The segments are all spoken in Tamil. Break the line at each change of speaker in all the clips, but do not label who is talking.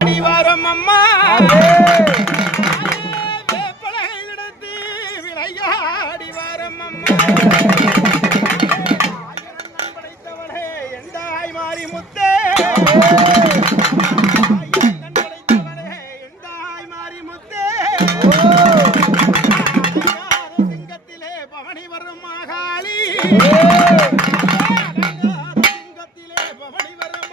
அடிவாரம் அம்மா வேப்பலை விளையாடி வாரம் அம்மா படைத்தவளே எந்தாய் மாறி முத்தே. சிங்கத்திலே பவனி வரும் சிங்கத்திலே பவனி வரும்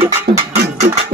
Thank you.